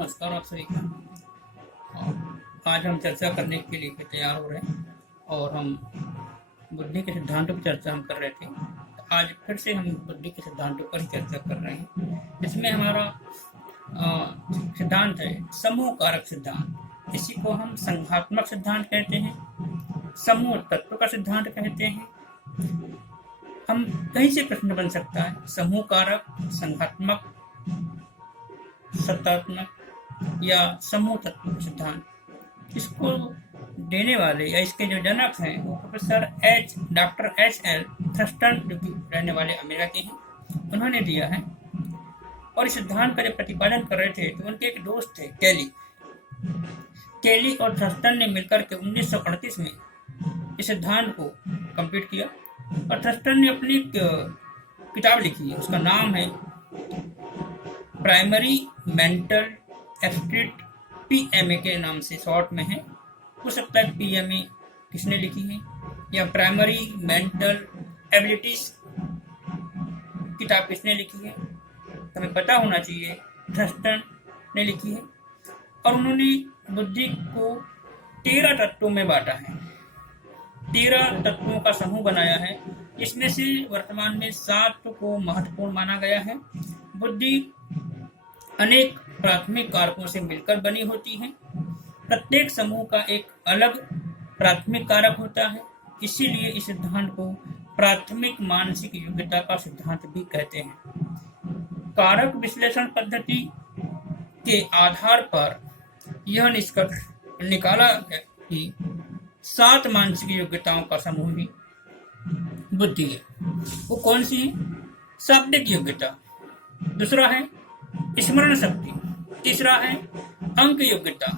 नमस्कार आप सभी को। आज हम चर्चा करने के लिए तैयार हो रहे हैं और हम बुद्धि के सिद्धांतों की चर्चा हम कर रहे थे। तो आज फिर से हम बुद्धि के सिद्धांतों पर ही चर्चा कर रहे हैं। इसमें हमारा सिद्धांत है समूह कारक सिद्धांत। इसी को हम संघात्मक सिद्धांत कहते हैं, समूह तत्व का सिद्धांत कहते हैं। हम कहीं से प्रश्न बन सकता है समूह कारक, संघात्मक, सत्तात्मक या समूह तत्व सिद्धांत। इसको देने वाले या इसके जो जनक हैं वो प्रोफेसर डॉक्टर H.L. थर्स्टन, जो कि रहने वाले अमेरिका के हैं, उन्होंने दिया है। और इस सिद्धांत का जब प्रतिपादन कर रहे थे तो उनके एक दोस्त थे केली और थर्स्टन ने मिलकर के 1938 में इस सिद्धांत को कंप्लीट किया। और थर्स्टन ने अपनी किताब लिखी है, उसका नाम है प्राइमरी मेंटल एब्स्ट्रैक्ट, PMA के नाम से शॉर्ट में है। हो सकता है PMA किसने लिखी है या प्राइमरी मेंटल एबिलिटीज किताब किसने लिखी है, हमें पता होना चाहिए। थर्स्टन ने लिखी है और उन्होंने बुद्धि को 13 तत्वों में बांटा है, 13 तत्वों का समूह बनाया है। इसमें से वर्तमान में 7 को महत्वपूर्ण माना गया है। बुद्धि अनेक प्राथमिक कारकों से मिलकर बनी होती है। प्रत्येक समूह का एक अलग प्राथमिक कारक होता है, इसीलिए इस सिद्धांत को प्राथमिक मानसिक योग्यता का सिद्धांत भी कहते हैं। कारक विश्लेषण पद्धति के आधार पर यह निष्कर्ष निकाला गया कि 7 मानसिक योग्यताओं का समूह ही बुद्धि है। वो कौन सी है? शाब्दिक योग्यता, दूसरा है स्मरण शक्ति, तीसरा है अंक योग्यता,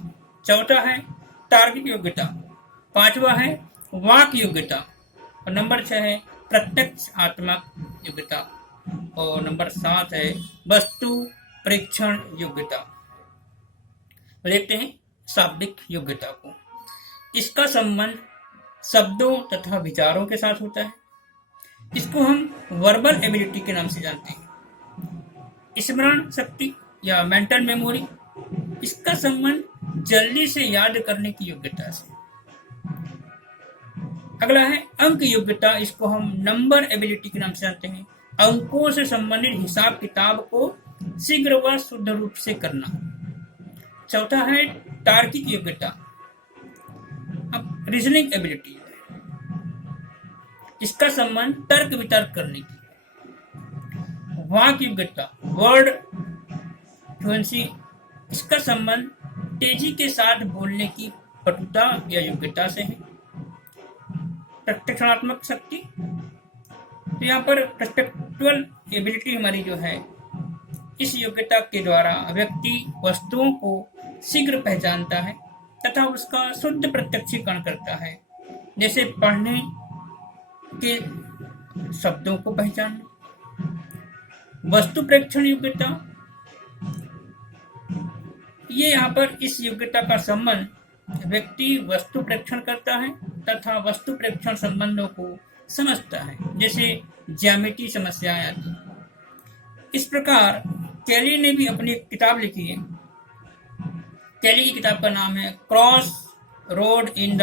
चौथा है तार्किक योग्यता, 5वां है वाक योग्यता और नंबर 6 है प्रत्यक्ष आत्मक योग्यता और नंबर 7 है वस्तु परीक्षण योग्यता। देखते हैं शाब्दिक योग्यता को। इसका संबंध शब्दों तथा विचारों के साथ होता है। इसको हम वर्बल एबिलिटी के नाम से जानते हैं। स्मरण शक्ति या मेंटल मेमोरी, इसका संबंध जल्दी से याद करने की योग्यता से। अगला है अंक योग्यता, इसको हम नंबर एबिलिटी के नाम से जानते हैं। अंकों से संबंधित हिसाब किताब को शीघ्र व शुद्ध रूप से करना। चौथा है तार्किक योग्यता, अब रीजनिंग एबिलिटी, इसका संबंध तर्क वितर्क करने की। वाक योग्यता, वर्ड फ्लुएंसी, इसका संबंध तेजी के साथ बोलने की पटुता या योग्यता से है। प्रत्यक्षात्मक शक्ति, तो यहाँ पर परसेप्चुअल एबिलिटी हमारी जो है, इस योग्यता के द्वारा व्यक्ति वस्तुओं को शीघ्र पहचानता है तथा उसका शुद्ध प्रत्यक्षीकरण करता है, जैसे पढ़ने के शब्दों को पहचानना। वस्तु प्रेक्षण योग्यता, ये यहाँ पर इस योग्यता का संबंध व्यक्ति वस्तु प्रेक्षण करता है तथा वस्तु प्रेक्षण संबंधों को समझता है, जैसे ज्यामिति समस्याएं आदि। इस प्रकार केली ने भी अपनी किताब लिखी है। केली की किताब का नाम है cross road in the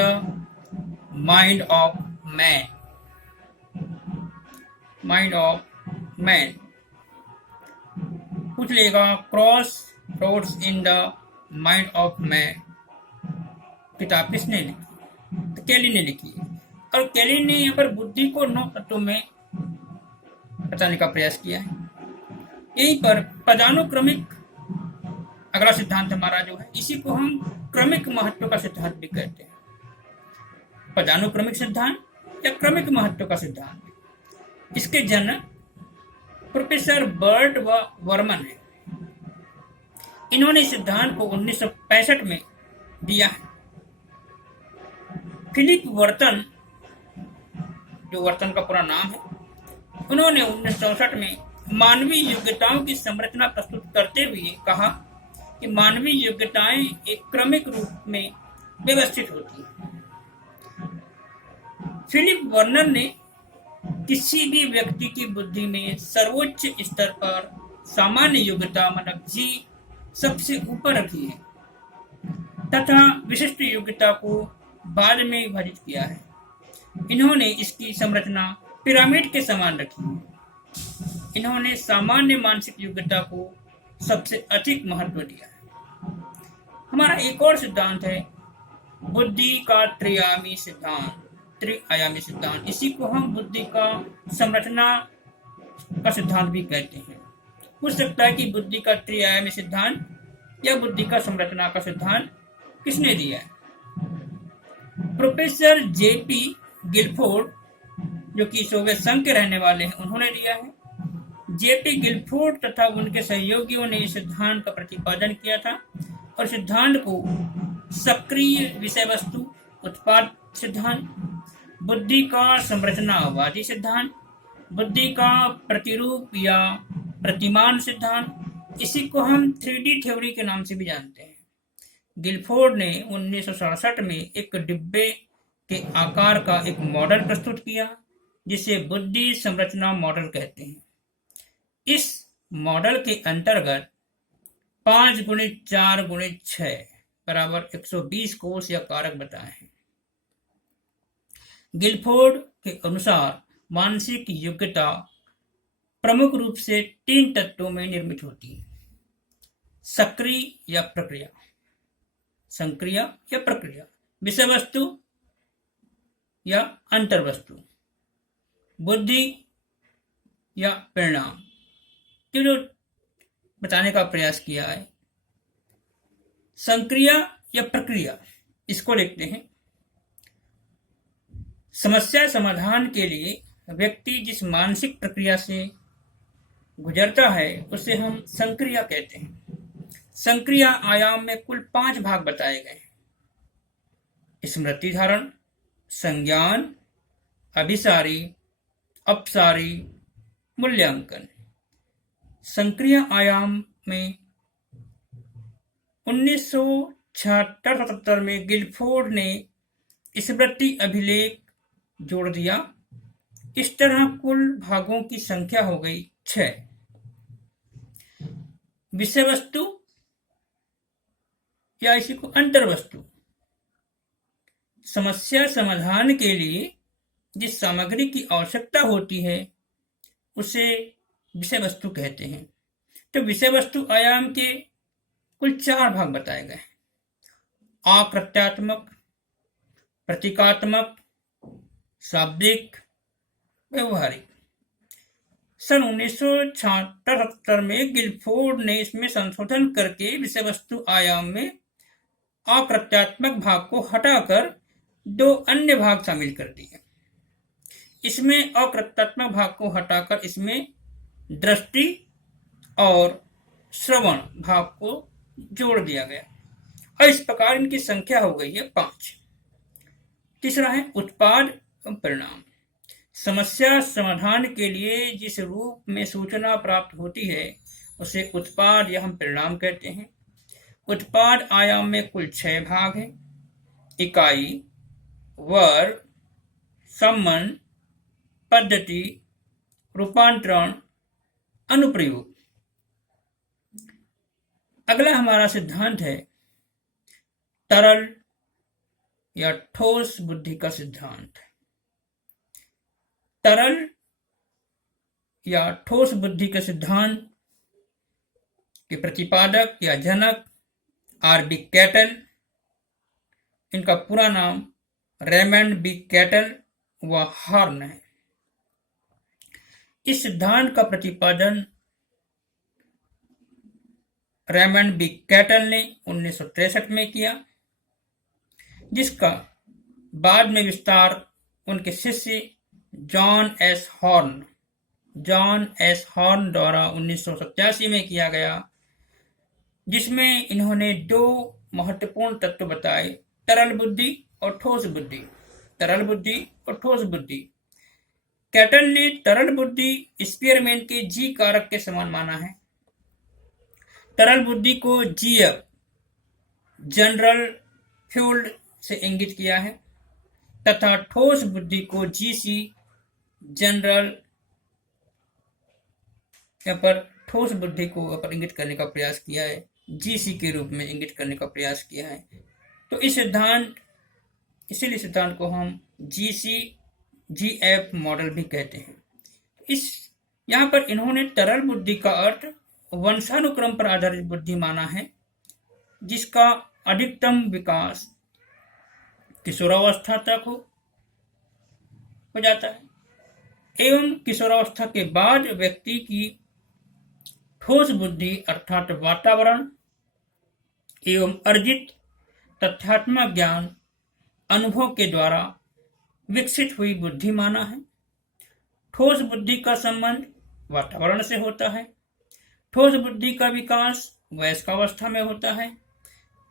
mind of man. Mind of man पूछ लेगा, cross roads in the mind of man किताब किसने लिखी? तो केली ने लिखी है। और केली ने यहाँ पर बुद्धि को 9 तत्वों में बताने का प्रयास किया है। यहीं पर पदानुक्रमिक अगला सिद्धांत हमारा जो है, इसी को हम क्रमिक महत्व का सिद्धांत भी कहते हैं। पदानुक्रमिक सिद्धांत या क्रमिक महत्व का सिद्धांत, इसके जनक प्रोफेसर बर्ट वर्मन है। इन्होंने सिद्धांत को 1965 में दिया है। फिलिप वर्तन, जो वर्तन का पूरा नाम है, उन्होंने 1964 में मानवीय योग्यताओं की संरचना प्रस्तुत करते हुए कहा कि मानवीय योग्यताएं एक क्रमिक रूप में व्यवस्थित होती हैं। फिलिप वर्नर ने किसी भी व्यक्ति की बुद्धि में सर्वोच्च स्तर पर सामान्य योग्यता मतलब G सबसे ऊपर रखी है तथा विशिष्ट योग्यता को बाद में विभाजित किया है। इन्होंने इसकी संरचना पिरामिड के समान रखी है। इन्होंने सामान्य मानसिक योग्यता को सबसे अधिक महत्व दिया है। हमारा एक और सिद्धांत है बुद्धि का त्रिआयामी सिद्धांत। इसी को हम बुद्धि का संरचना का सिद्धांत भी कहते हैं। पूछ सकता है कि बुद्धि का त्रिआयामी सिद्धांत या बुद्धि का संरचना का सिद्धांत किसने दिया है? प्रोफेसर जेपी गिलफोर्ड, जो कि सोवियत संघ के रहने वाले हैं, उन्होंने दिया है। जेपी गिलफोर्ड तथा उनके सहयोगियों ने इस सिद्धांत का प्रतिपादन किया था और सिद्धांत को सक्रिय विषय वस्तु उत्पाद सिद्धांत, बुद्धि का संरचनावादी सिद्धांत, बुद्धि का प्रतिरूप या प्रतिमान सिद्धांत, इसी को हम 3D थ्योरी के नाम से भी जानते हैं। गिलफोर्ड ने 1967 में एक डिब्बे के आकार का एक मॉडल प्रस्तुत किया जिसे बुद्धि संरचना मॉडल कहते हैं। इस मॉडल के अंतर्गत 5 × 4 × 6 बराबर 120 कोष या कारक बताए हैं। गिलफोर्ड के अनुसार मानसिक योग्यता प्रमुख रूप से 3 तत्वों में निर्मित होती है: सक्रिय या प्रक्रिया, संक्रिय या प्रक्रिया, विषय वस्तु या अंतर्वस्तु, बुद्धि या परिणाम। जो बताने का प्रयास किया है। संक्रिया या प्रक्रिया, इसको लिखते हैं समस्या समाधान के लिए व्यक्ति जिस मानसिक प्रक्रिया से गुजरता है उसे हम संक्रिया कहते हैं। संक्रिया आयाम में कुल 5 भाग बताए गए हैं: स्मृति धारण, संज्ञान, अभिसारी, अपसारी, मूल्यांकन। संक्रिया आयाम में 1976-77 में गिलफोर्ड ने स्मृति अभिलेख जोड़ दिया। इस तरह कुल भागों की संख्या हो गई 6। विषय वस्तु या इसी को अंतर्वस्तु, समस्या समाधान के लिए जिस सामग्री की आवश्यकता होती है उसे विषय वस्तु कहते हैं। तो विषय वस्तु आयाम के कुल 4 भाग बताए गए: अप्रत्यात्मक, प्रतीकात्मक, शाब्दिक, व्यवहारिक। सन 1976 में गिलफोर्ड ने इसमें संशोधन करके विषय वस्तु आयाम में अप्रत्यात्मक भाग को हटाकर 2 अन्य भाग शामिल कर दिए। इसमें अप्रत्यात्मक भाग को हटाकर इसमें दृष्टि और श्रवण भाग को जोड़ दिया गया और इस प्रकार इनकी संख्या हो गई है 5। तीसरा है उत्पाद और परिणाम। समस्या समाधान के लिए जिस रूप में सूचना प्राप्त होती है उसे उत्पाद या हम परिणाम कहते हैं। उत्पाद आयाम में कुल 6 भाग हैं: इकाई, वर्ग, संबंध, पद्धति, रूपांतरण, अनुप्रयोग। अगला हमारा सिद्धांत है तरल या ठोस बुद्धि का सिद्धांत। तरल या ठोस बुद्धि के सिद्धांत के प्रतिपादक या जनक R.B. कैटल, इनका पूरा नाम रेमंड बी कैटल व हॉर्न है। इस सिद्धांत का प्रतिपादन रेमंड बी कैटल ने 1963 में किया, जिसका बाद में विस्तार उनके शिष्य जॉन एस हॉर्न द्वारा 1987 में किया गया, जिसमें इन्होंने 2 महत्वपूर्ण तत्व बताए: तरल बुद्धि और ठोस बुद्धि। तरल बुद्धि और ठोस बुद्धि। कैटल ने तरल बुद्धि स्पीयरमैन के जी कारक के समान माना है। तरल बुद्धि को GF जनरल फ्यूल्ड से इंगित किया है तथा ठोस बुद्धि को GC जनरल पर ठोस बुद्धि को इंगित करने का प्रयास किया है। जीसी के रूप में इंगित करने का प्रयास किया है। तो इसीलिए सिद्धांत को हम GCGF मॉडल भी कहते हैं। यहाँ पर इन्होंने तरल बुद्धि का अर्थ वंशानुक्रम पर आधारित बुद्धि माना है, जिसका अधिकतम विकास किशोरावस्था तक हो जाता है एवं किशोरावस्था के बाद व्यक्ति की ठोस बुद्धि अर्थात वातावरण एवं अर्जित तथ्यात्मक ज्ञान अनुभव के द्वारा विकसित हुई बुद्धि माना है। ठोस बुद्धि का संबंध वातावरण से होता है। ठोस बुद्धि का विकास वयस्कावस्था में होता है।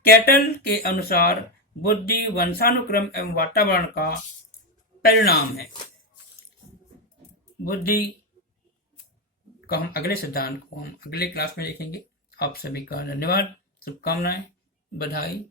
कैटल के अनुसार बुद्धि वंशानुक्रम एवं वातावरण का परिणाम है। बुद्धि का हम अगले सिद्धांत को हम अगले क्लास में देखेंगे। आप सभी का धन्यवाद, शुभकामनाएं, बधाई।